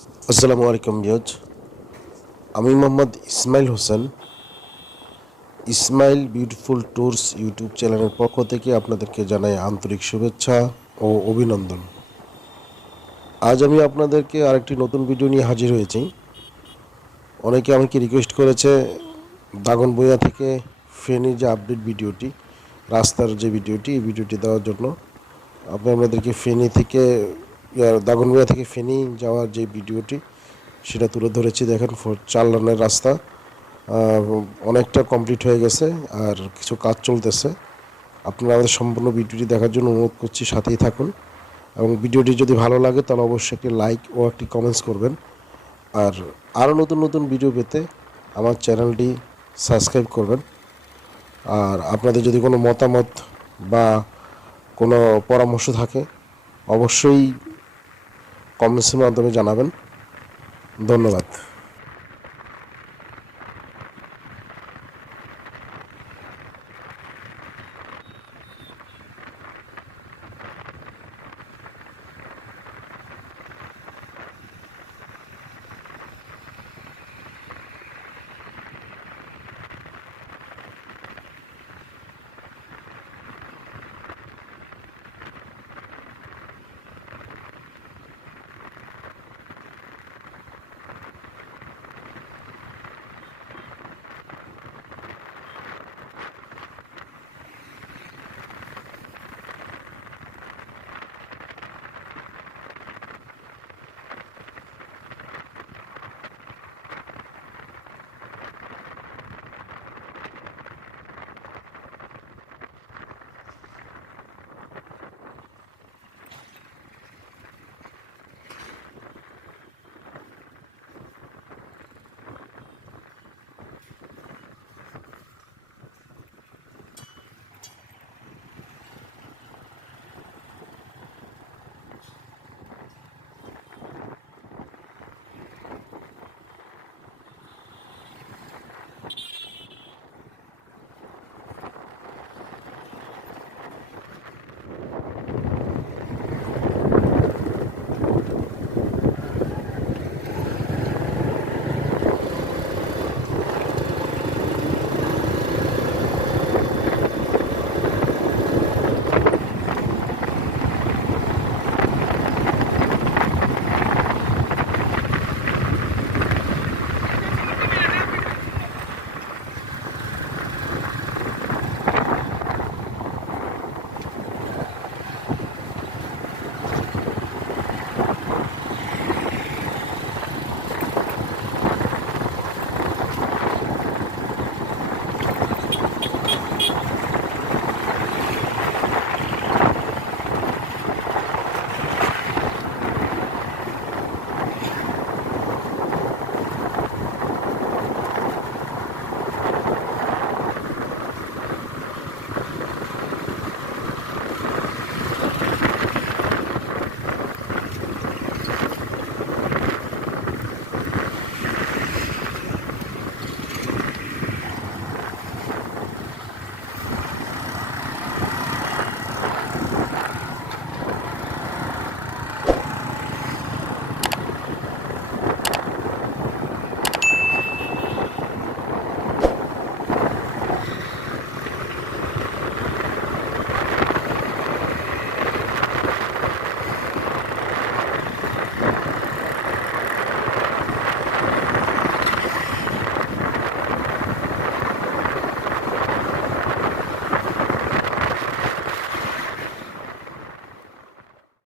আসসালামু আলাইকুম ভিউয়ার্স, আমি Mohammad Ismail Hossain Ismail beautiful tours YouTube চ্যানেলের পক্ষ থেকে আপনাদেরকে জানাই আন্তরিক শুভেচ্ছা ও অভিনন্দন। আজ আমি আপনাদেরকে আরেকটি নতুন ভিডিও নিয়ে হাজির হয়েছি। অনেকে আমাকে রিকোয়েস্ট করেছে দাগনভূঞা থেকে ফেনী যে আপডেট ভিডিওটি, রাস্তার যে ভিডিওটি, এই ভিডিওটি দেওয়ার জন্য আপনাদেরকে ফেনী থেকে দাগনভূঞা থেকে ফেনী যাওয়ার যে ভিডিওটি সেটা তুলে ধরেছি। দেখেন 4 লাইনের রাস্তা অনেকটা কমপ্লিট হয়ে গেছে, আর কিছু কাজ চলতেছে। আপনারা আমাদের সম্পূর্ণ ভিডিওটি দেখার জন্য অনুরোধ করছি, সাথেই থাকুন। এবং ভিডিওটি যদি ভালো লাগে তাহলে অবশ্যই একটি লাইক ও একটি কমেন্টস করবেন। আর আরও নতুন নতুন ভিডিও পেতে আমার চ্যানেলটি সাবস্ক্রাইব করবেন। আর আপনাদের যদি কোনো মতামত বা কোনো পরামর্শ থাকে অবশ্যই কমেন্টসের মাধ্যমে জানাবেন। ধন্যবাদ।